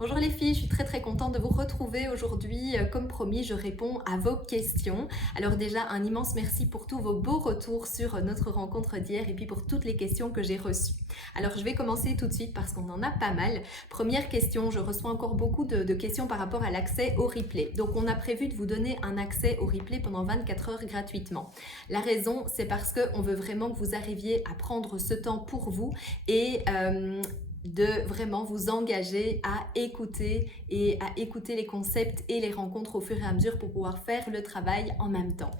Bonjour les filles, je suis très contente de vous retrouver aujourd'hui. Comme promis, je réponds à vos questions. Alors déjà, un immense merci pour tous vos beaux retours sur notre rencontre d'hier et puis pour toutes les questions que j'ai reçues. Alors je vais commencer tout de suite parce qu'on en a pas mal. Première question, je reçois encore beaucoup de questions par rapport à l'accès au replay. Donc on a prévu de vous donner un accès au replay pendant 24 heures gratuitement. La raison, c'est parce qu'on veut vraiment que vous arriviez à prendre ce temps pour vous et de vraiment vous engager à écouter les concepts et les rencontres au fur et à mesure pour pouvoir faire le travail en même temps.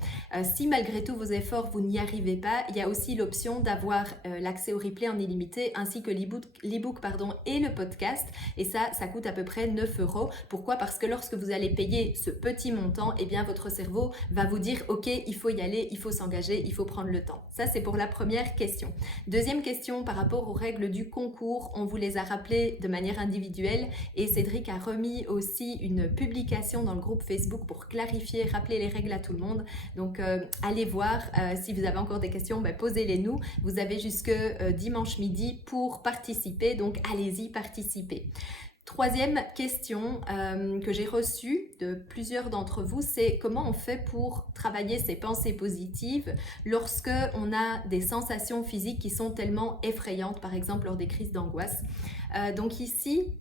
Si malgré tous vos efforts vous n'y arrivez pas, il y a aussi l'option d'avoir l'accès au replay en illimité ainsi que l'ebook et le podcast, et ça coûte à peu près 9 euros. Pourquoi? Parce que lorsque vous allez payer ce petit montant, eh bien votre cerveau va vous dire ok, il faut y aller, il faut s'engager, il faut prendre le temps. Ça c'est pour la première question. Deuxième question par rapport aux règles du concours, on vous les a rappelées de manière individuelle et Cédric a remis aussi une publication dans le groupe Facebook pour clarifier, rappeler les règles à tout le monde. Donc allez voir, si vous avez encore des questions, posez-les nous. Vous avez jusque dimanche midi pour participer, donc allez-y, participez. Troisième question que j'ai reçue de plusieurs d'entre vous, c'est comment on fait pour travailler ses pensées positives lorsque on a des sensations physiques qui sont tellement effrayantes, par exemple lors des crises d'angoisse. Donc ici,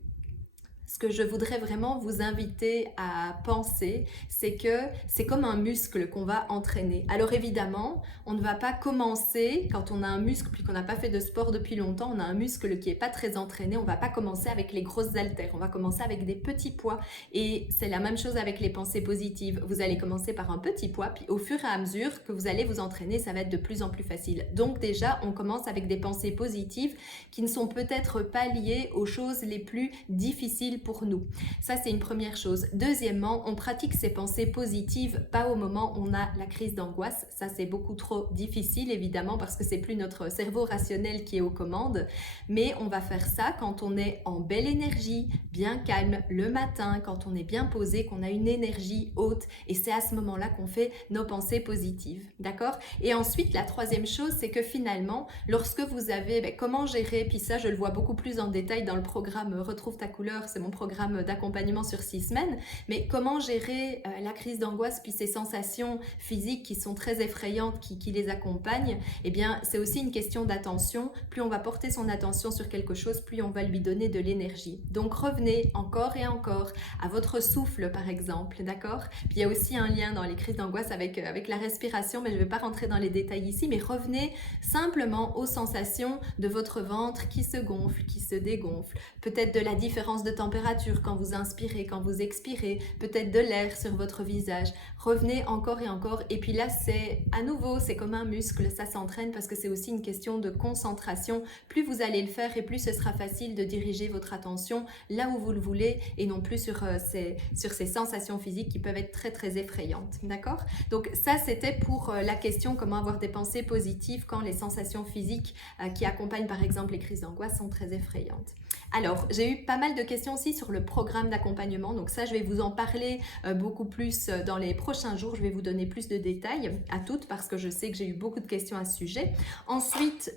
ce que je voudrais vraiment vous inviter à penser, c'est que c'est comme un muscle qu'on va entraîner. Alors évidemment, on ne va pas commencer, quand on a un muscle puis qu'on n'a pas fait de sport depuis longtemps, on a un muscle qui n'est pas très entraîné, on ne va pas commencer avec les grosses haltères, on va commencer avec des petits poids. Et c'est la même chose avec les pensées positives. Vous allez commencer par un petit poids, puis au fur et à mesure que vous allez vous entraîner, ça va être de plus en plus facile. Donc déjà, on commence avec des pensées positives qui ne sont peut-être pas liées aux choses les plus difficiles pour nous. Ça, c'est une première chose. Deuxièmement, on pratique ces pensées positives pas au moment où on a la crise d'angoisse. Ça, c'est beaucoup trop difficile, évidemment, parce que c'est plus notre cerveau rationnel qui est aux commandes. Mais on va faire ça quand on est en belle énergie, bien calme, le matin, quand on est bien posé, qu'on a une énergie haute. Et c'est à ce moment-là qu'on fait nos pensées positives. D'accord? Et ensuite, la troisième chose, c'est que finalement, lorsque vous avez comment gérer, puis ça, je le vois beaucoup plus en détail dans le programme Retrouve ta couleur, c'est mon programme d'accompagnement sur 6 semaines, mais comment gérer la crise d'angoisse puis ces sensations physiques qui sont très effrayantes qui les accompagnent, eh bien c'est aussi une question d'attention. Plus on va porter son attention sur quelque chose, plus on va lui donner de l'énergie. Donc revenez encore et encore à votre souffle par exemple, d'accord? Puis il y a aussi un lien dans les crises d'angoisse avec la respiration, mais je ne vais pas rentrer dans les détails ici, mais revenez simplement aux sensations de votre ventre qui se gonfle, qui se dégonfle, peut-être de la différence de température quand vous inspirez, quand vous expirez, peut-être de l'air sur votre visage. Revenez encore et encore, et puis là c'est à nouveau, c'est comme un muscle, ça s'entraîne parce que c'est aussi une question de concentration. Plus vous allez le faire et plus ce sera facile de diriger votre attention là où vous le voulez et non plus sur ces sensations physiques qui peuvent être très effrayantes, d'accord? Donc ça c'était pour la question comment avoir des pensées positives quand les sensations physiques qui accompagnent par exemple les crises d'angoisse sont très effrayantes. Alors, j'ai eu pas mal de questions aussi sur le programme d'accompagnement, donc ça je vais vous en parler beaucoup plus dans les prochains jours, je vais vous donner plus de détails à toutes parce que je sais que j'ai eu beaucoup de questions à ce sujet. Ensuite,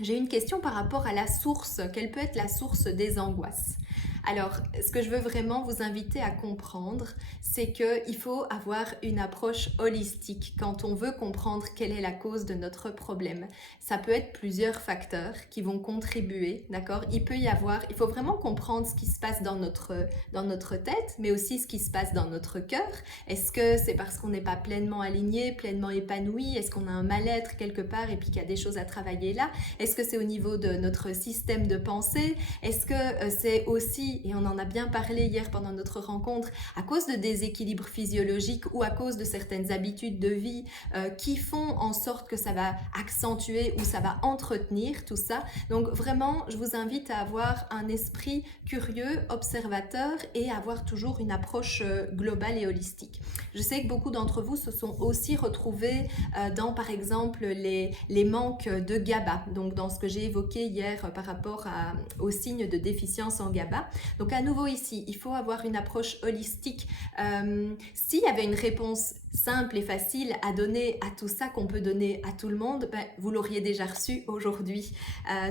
j'ai une question par rapport à la source, quelle peut être la source des angoisses? Alors, ce que je veux vraiment vous inviter à comprendre, c'est qu'il faut avoir une approche holistique quand on veut comprendre quelle est la cause de notre problème. Ça peut être plusieurs facteurs qui vont contribuer, d'accord? Il faut vraiment comprendre ce qui se passe dans notre tête, mais aussi ce qui se passe dans notre cœur. Est-ce que c'est parce qu'on n'est pas pleinement aligné, pleinement épanoui? Est-ce qu'on a un mal-être quelque part et puis qu'il y a des choses à travailler là? Est-ce que c'est au niveau de notre système de pensée? Est-ce que c'est aussi, et on en a bien parlé hier pendant notre rencontre, à cause de déséquilibres physiologiques ou à cause de certaines habitudes de vie qui font en sorte que ça va accentuer ou ça va entretenir tout ça? Donc vraiment, je vous invite à avoir un esprit curieux, observateur et à avoir toujours une approche globale et holistique. Je sais que beaucoup d'entre vous se sont aussi retrouvés dans par exemple les manques de GABA, donc dans ce que j'ai évoqué hier par rapport aux signes de déficience en GABA. Donc à nouveau ici, il faut avoir une approche holistique. S'il y avait une réponse simple et facile à donner à tout ça qu'on peut donner à tout le monde, ben, vous l'auriez déjà reçu aujourd'hui.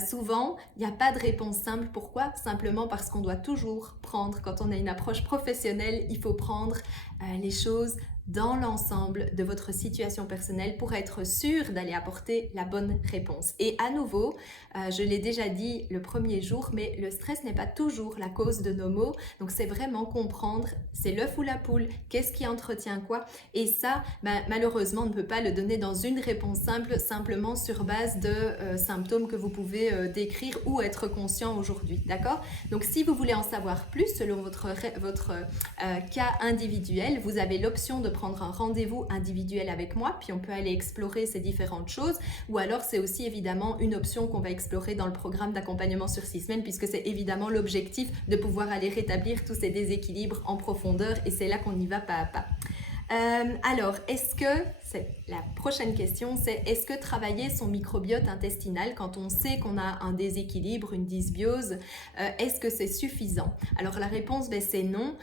Souvent, il n'y a pas de réponse simple. Pourquoi? Simplement parce qu'on doit toujours prendre, quand on a une approche professionnelle, il faut prendre les choses dans l'ensemble de votre situation personnelle pour être sûr d'aller apporter la bonne réponse. Et à nouveau, je l'ai déjà dit le premier jour, mais le stress n'est pas toujours la cause de nos maux. Donc c'est vraiment comprendre, c'est l'œuf ou la poule, qu'est-ce qui entretient quoi. Et ça, ben, malheureusement, on ne peut pas le donner dans une réponse simple, simplement sur base de symptômes que vous pouvez décrire ou être conscient aujourd'hui. D'accord? Donc si vous voulez en savoir plus selon votre cas individuel, vous avez l'option de prendre un rendez-vous individuel avec moi, puis on peut aller explorer ces différentes choses, ou alors c'est aussi évidemment une option qu'on va explorer dans le programme d'accompagnement sur 6 semaines, puisque c'est évidemment l'objectif de pouvoir aller rétablir tous ces déséquilibres en profondeur, et c'est là qu'on y va pas à pas. Alors, la prochaine question, c'est est-ce que travailler son microbiote intestinal quand on sait qu'on a un déséquilibre, une dysbiose, est-ce que c'est suffisant? Alors la réponse, ben, c'est non.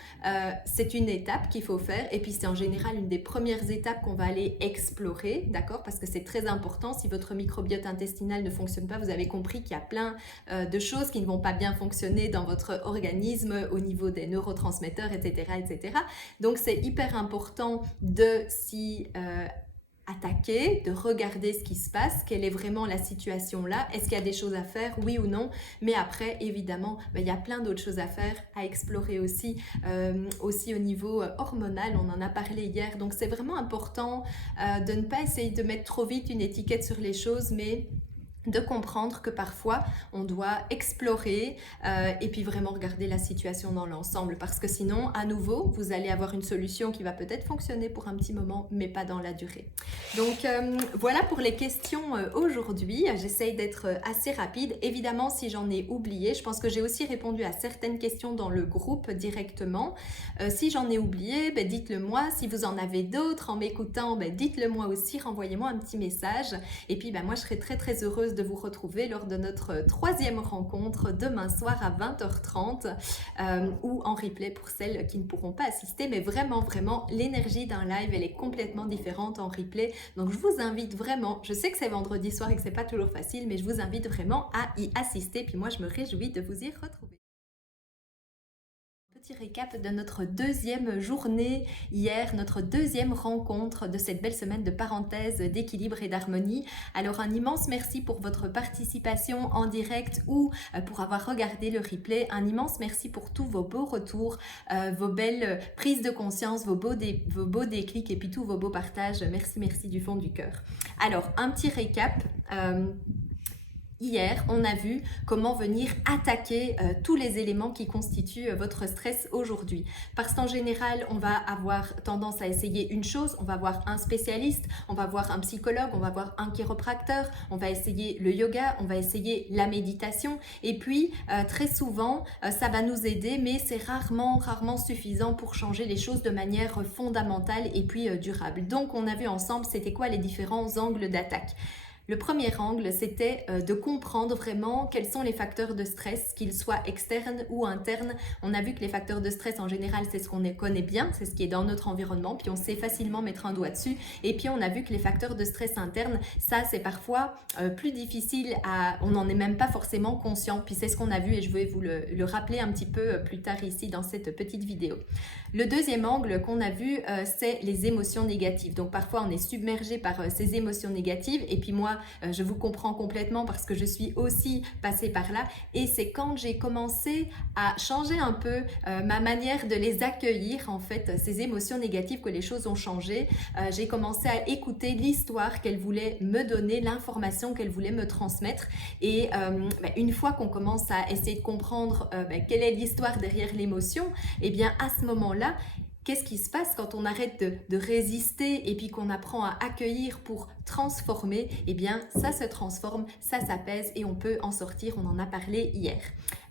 C'est une étape qu'il faut faire et puis c'est en général une des premières étapes qu'on va aller explorer, d'accord? Parce que c'est très important. Si votre microbiote intestinal ne fonctionne pas, vous avez compris qu'il y a plein de choses qui ne vont pas bien fonctionner dans votre organisme au niveau des neurotransmetteurs, etc., etc. Donc c'est hyper important de s'y attaquer, de regarder ce qui se passe, quelle est vraiment la situation là, est-ce qu'il y a des choses à faire, oui ou non, mais après évidemment il y a plein d'autres choses à faire, à explorer aussi au niveau hormonal, on en a parlé hier, donc c'est vraiment important de ne pas essayer de mettre trop vite une étiquette sur les choses, mais de comprendre que parfois on doit explorer et puis vraiment regarder la situation dans l'ensemble, parce que sinon à nouveau vous allez avoir une solution qui va peut-être fonctionner pour un petit moment mais pas dans la durée. Donc voilà pour les questions aujourd'hui. J'essaye d'être assez rapide. Évidemment, si j'en ai oublié, je pense que j'ai aussi répondu à certaines questions dans le groupe directement. Si j'en ai oublié, ben, dites-le moi. Si vous en avez d'autres en m'écoutant, ben, dites-le moi aussi, renvoyez-moi un petit message et puis ben, moi je serai très très heureuse de vous retrouver lors de notre 3e rencontre demain soir à 20h30 ou en replay pour celles qui ne pourront pas assister, mais vraiment l'énergie d'un live elle est complètement différente en replay, donc je vous invite vraiment, je sais que c'est vendredi soir et que c'est pas toujours facile, mais je vous invite vraiment à y assister, puis moi je me réjouis de vous y retrouver. Petit récap de notre 2e journée hier, notre 2e rencontre de cette belle semaine de parenthèse, d'équilibre et d'harmonie. Alors un immense merci pour votre participation en direct ou pour avoir regardé le replay. Un immense merci pour tous vos beaux retours, vos belles prises de conscience, vos beaux déclics et puis tous vos beaux partages. Merci du fond du cœur. Alors un petit récap. Hier, on a vu comment venir attaquer tous les éléments qui constituent votre stress aujourd'hui. Parce qu'en général, on va avoir tendance à essayer une chose, on va voir un spécialiste, on va voir un psychologue, on va voir un chiropracteur, on va essayer le yoga, on va essayer la méditation. Et puis, très souvent, ça va nous aider, mais c'est rarement suffisant pour changer les choses de manière fondamentale et puis durable. Donc, on a vu ensemble, c'était quoi les différents angles d'attaque. Le premier angle, c'était de comprendre vraiment quels sont les facteurs de stress, qu'ils soient externes ou internes. On a vu que les facteurs de stress, en général, c'est ce qu'on connaît bien, c'est ce qui est dans notre environnement, puis on sait facilement mettre un doigt dessus. Et puis, on a vu que les facteurs de stress internes, ça, c'est parfois plus difficile on n'en est même pas forcément conscient. Puis c'est ce qu'on a vu et je vais vous le rappeler un petit peu plus tard ici dans cette petite vidéo. Le deuxième angle qu'on a vu, c'est les émotions négatives. Donc, parfois, on est submergé par ces émotions négatives. Et puis moi, je vous comprends complètement parce que je suis aussi passée par là et c'est quand j'ai commencé à changer un peu ma manière de les accueillir, en fait, ces émotions négatives, que les choses ont changé. J'ai commencé à écouter l'histoire qu'elle voulait me donner, l'information qu'elle voulait me transmettre et une fois qu'on commence à essayer de comprendre quelle est l'histoire derrière l'émotion, et bien à ce moment-là, qu'est-ce qui se passe quand on arrête de résister et puis qu'on apprend à accueillir pour transformer? Eh bien, ça se transforme, ça s'apaise et on peut en sortir, on en a parlé hier.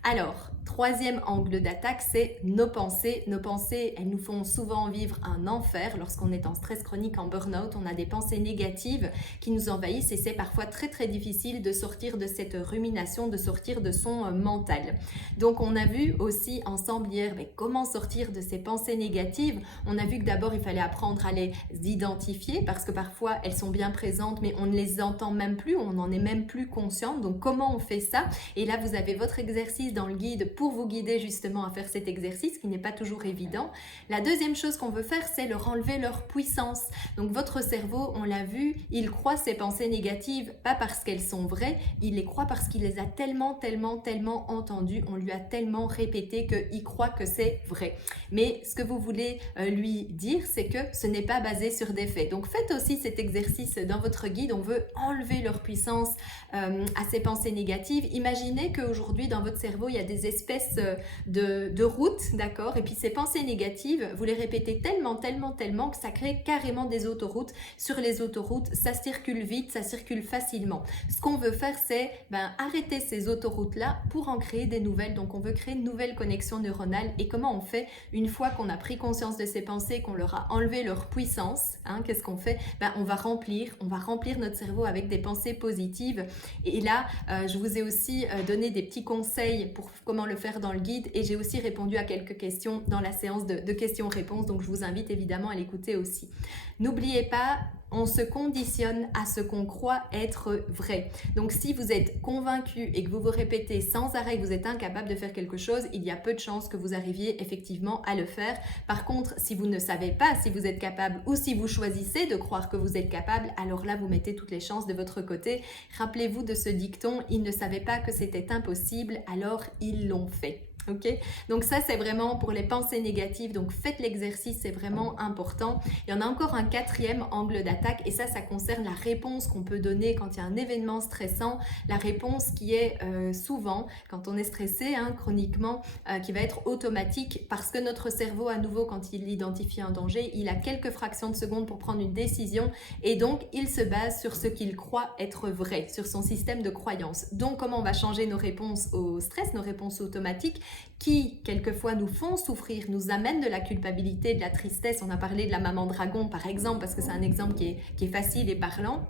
Alors, troisième angle d'attaque, c'est nos pensées. Nos pensées, elles nous font souvent vivre un enfer. Lorsqu'on est en stress chronique, en burn-out, on a des pensées négatives qui nous envahissent et c'est parfois très très difficile de sortir de cette rumination, de sortir de son mental. Donc on a vu aussi ensemble hier comment sortir de ces pensées négatives. On a vu que d'abord il fallait apprendre à les identifier parce que parfois elles sont bien présentes mais on ne les entend même plus, on n'en est même plus conscient. Donc comment on fait ça? Et là vous avez votre exercice dans le guide pour vous guider justement à faire cet exercice qui n'est pas toujours évident. La deuxième chose qu'on veut faire, c'est leur enlever leur puissance. Donc votre cerveau, on l'a vu, il croit ces pensées négatives pas parce qu'elles sont vraies, il les croit parce qu'il les a tellement entendues, on lui a tellement répété qu'il croit que c'est vrai. Mais ce que vous voulez lui dire, c'est que ce n'est pas basé sur des faits. Donc faites aussi cet exercice dans votre guide, on veut enlever leur puissance à ces pensées négatives. Imaginez qu'aujourd'hui dans votre cerveau, il y a des espèces de routes, d'accord? Et puis ces pensées négatives, vous les répétez tellement que ça crée carrément des autoroutes. Sur les autoroutes, ça circule vite, ça circule facilement. Ce qu'on veut faire, c'est arrêter ces autoroutes-là pour en créer des nouvelles. Donc on veut créer une nouvelle connexion neuronale. Et comment on fait une fois qu'on a pris conscience de ces pensées, qu'on leur a enlevé leur puissance, qu'est-ce qu'on fait? On va remplir notre cerveau avec des pensées positives. Et là, je vous ai aussi donné des petits conseils pour comment le faire dans le guide et j'ai aussi répondu à quelques questions dans la séance de questions-réponses, donc je vous invite évidemment à l'écouter aussi. N'oubliez pas, on se conditionne à ce qu'on croit être vrai. Donc si vous êtes convaincu et que vous vous répétez sans arrêt que vous êtes incapable de faire quelque chose, il y a peu de chances que vous arriviez effectivement à le faire. Par contre, si vous ne savez pas si vous êtes capable ou si vous choisissez de croire que vous êtes capable, alors là vous mettez toutes les chances de votre côté. Rappelez-vous de ce dicton, ils ne savaient pas que c'était impossible, alors ils l'ont fait. Ok, donc ça c'est vraiment pour les pensées négatives, donc faites l'exercice, c'est vraiment important. Il y en a encore un quatrième angle d'attaque et ça concerne la réponse qu'on peut donner quand il y a un événement stressant, la réponse qui est souvent, quand on est stressé chroniquement, qui va être automatique parce que notre cerveau à nouveau quand il identifie un danger, il a quelques fractions de seconde pour prendre une décision et donc il se base sur ce qu'il croit être vrai, sur son système de croyance. Donc comment on va changer nos réponses au stress, nos réponses automatiques qui, quelquefois, nous font souffrir, nous amènent de la culpabilité, de la tristesse. On a parlé de la maman dragon, par exemple, parce que c'est un exemple qui est facile et parlant.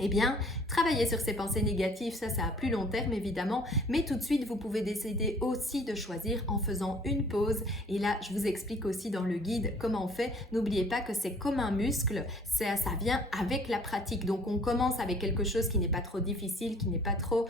Eh bien, travailler sur ces pensées négatives, ça a plus long terme évidemment, mais tout de suite vous pouvez décider aussi de choisir en faisant une pause et là je vous explique aussi dans le guide comment on fait. N'oubliez pas que c'est comme un muscle, ça vient avec la pratique, donc on commence avec quelque chose qui n'est pas trop difficile, qui n'est pas trop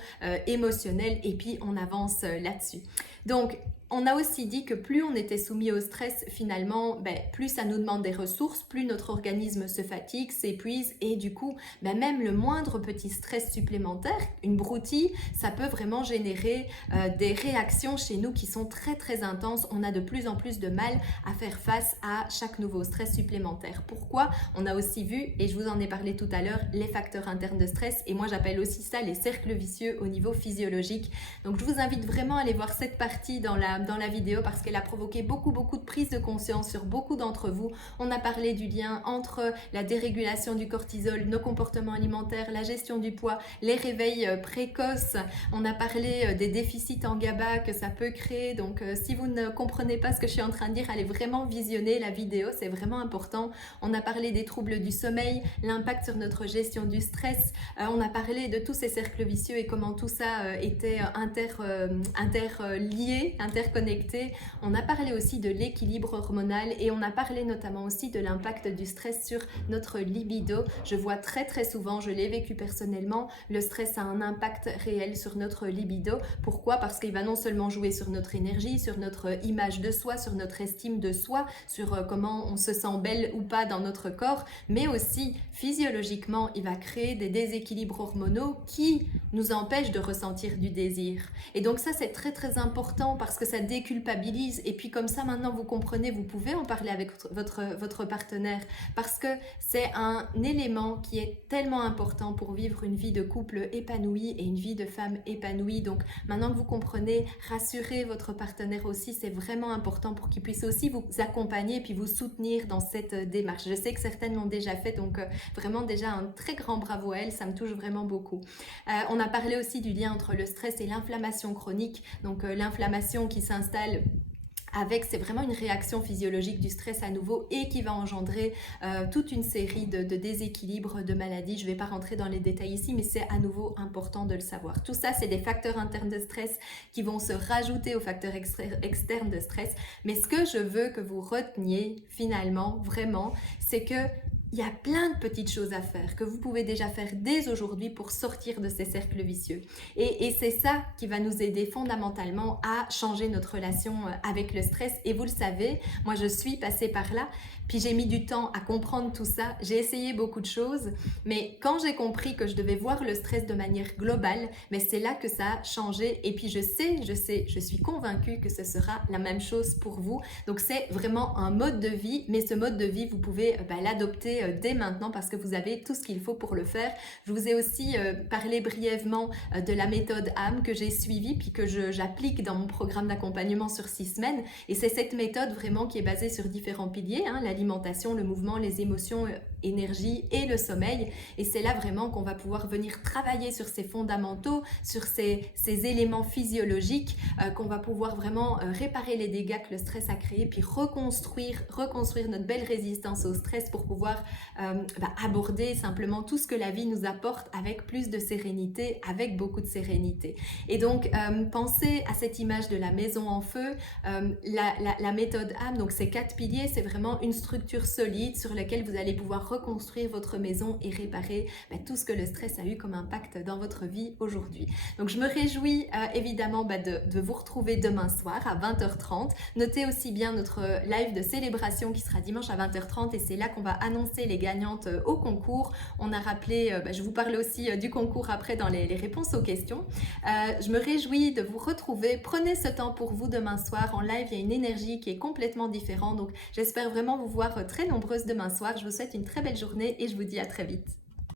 émotionnel et puis on avance là-dessus. Donc on a aussi dit que plus on était soumis au stress, finalement, plus ça nous demande des ressources, plus notre organisme se fatigue, s'épuise et du coup, même le moindre petit stress supplémentaire, une broutille, ça peut vraiment générer des réactions chez nous qui sont très intenses. On a de plus en plus de mal à faire face à chaque nouveau stress supplémentaire. Pourquoi? On a aussi vu, et je vous en ai parlé tout à l'heure, les facteurs internes de stress et moi j'appelle aussi ça les cercles vicieux au niveau physiologique. Donc je vous invite vraiment à aller voir cette partie dans la vidéo parce qu'elle a provoqué beaucoup de prise de conscience sur beaucoup d'entre vous. On a parlé du lien entre la dérégulation du cortisol, nos comportements alimentaires, la gestion du poids, les réveils précoces. On a parlé des déficits en GABA que ça peut créer. Donc si vous ne comprenez pas ce que je suis en train de dire, allez vraiment visionner la vidéo, c'est vraiment important. On a parlé des troubles du sommeil, l'impact sur notre gestion du stress. On a parlé de tous ces cercles vicieux et comment tout ça était interlié, interconnecté. On a parlé aussi de l'équilibre hormonal et on a parlé notamment aussi de l'impact du stress sur notre libido. Je vois très souvent, je l'ai vécu personnellement, le stress a un impact réel sur notre libido. Pourquoi? Parce qu'il va non seulement jouer sur notre énergie, sur notre image de soi, sur notre estime de soi, sur comment on se sent belle ou pas dans notre corps, mais aussi physiologiquement, il va créer des déséquilibres hormonaux qui nous empêchent de ressentir du désir. Et donc ça, c'est très important parce que ça déculpabilise et puis comme ça maintenant vous comprenez, vous pouvez en parler avec votre partenaire parce que c'est un élément qui est tellement important pour vivre une vie de couple épanouie et une vie de femme épanouie. Donc maintenant que vous comprenez, rassurez votre partenaire aussi, c'est vraiment important pour qu'il puisse aussi vous accompagner et puis vous soutenir dans cette démarche. Je sais que certaines l'ont déjà fait, donc vraiment déjà un très grand bravo à elle, ça me touche vraiment beaucoup. On a parlé aussi du lien entre le stress et l'inflammation chronique, donc l'inflammation qui s'installe avec, c'est vraiment une réaction physiologique du stress à nouveau et qui va engendrer toute une série de déséquilibres, de maladies. Je ne vais pas rentrer dans les détails ici, mais c'est à nouveau important de le savoir. Tout ça, c'est des facteurs internes de stress qui vont se rajouter aux facteurs externes de stress. Mais ce que je veux que vous reteniez finalement, vraiment, c'est que il y a plein de petites choses à faire que vous pouvez déjà faire dès aujourd'hui pour sortir de ces cercles vicieux. Et c'est ça qui va nous aider fondamentalement à changer notre relation avec le stress. Et vous le savez, moi je suis passée par là, puis j'ai mis du temps à comprendre tout ça. J'ai essayé beaucoup de choses, mais quand j'ai compris que je devais voir le stress de manière globale, mais c'est là que ça a changé. Et puis je suis convaincue que ce sera la même chose pour vous. Donc c'est vraiment un mode de vie, mais ce mode de vie, vous pouvez l'adopter dès maintenant parce que vous avez tout ce qu'il faut pour le faire. Je vous ai aussi parlé brièvement de la méthode AM que j'ai suivie puis que j'applique dans mon programme d'accompagnement sur 6 semaines. Et c'est cette méthode vraiment qui est basée sur différents piliers, l'alimentation, le mouvement, les émotions, énergie et le sommeil. Et c'est là vraiment qu'on va pouvoir venir travailler sur ces fondamentaux, sur ces éléments physiologiques, qu'on va pouvoir vraiment réparer les dégâts que le stress a créés, puis reconstruire notre belle résistance au stress pour pouvoir aborder simplement tout ce que la vie nous apporte avec plus de sérénité, avec beaucoup de sérénité. Et donc, pensez à cette image de la maison en feu, la méthode AM, donc ces 4 piliers, c'est vraiment une structure solide sur laquelle vous allez pouvoir reconstruire votre maison et réparer tout ce que le stress a eu comme impact dans votre vie aujourd'hui. Donc, je me réjouis évidemment de vous retrouver demain soir à 20h30. Notez aussi bien notre live de célébration qui sera dimanche à 20h30 et c'est là qu'on va annoncer les gagnantes au concours. On a rappelé, je vous parle aussi du concours après dans les réponses aux questions. Je me réjouis de vous retrouver. Prenez ce temps pour vous demain soir. En live, il y a une énergie qui est complètement différente. Donc, j'espère vraiment vous voir très nombreuses demain soir. Je vous souhaite une très belle journée et je vous dis à très vite.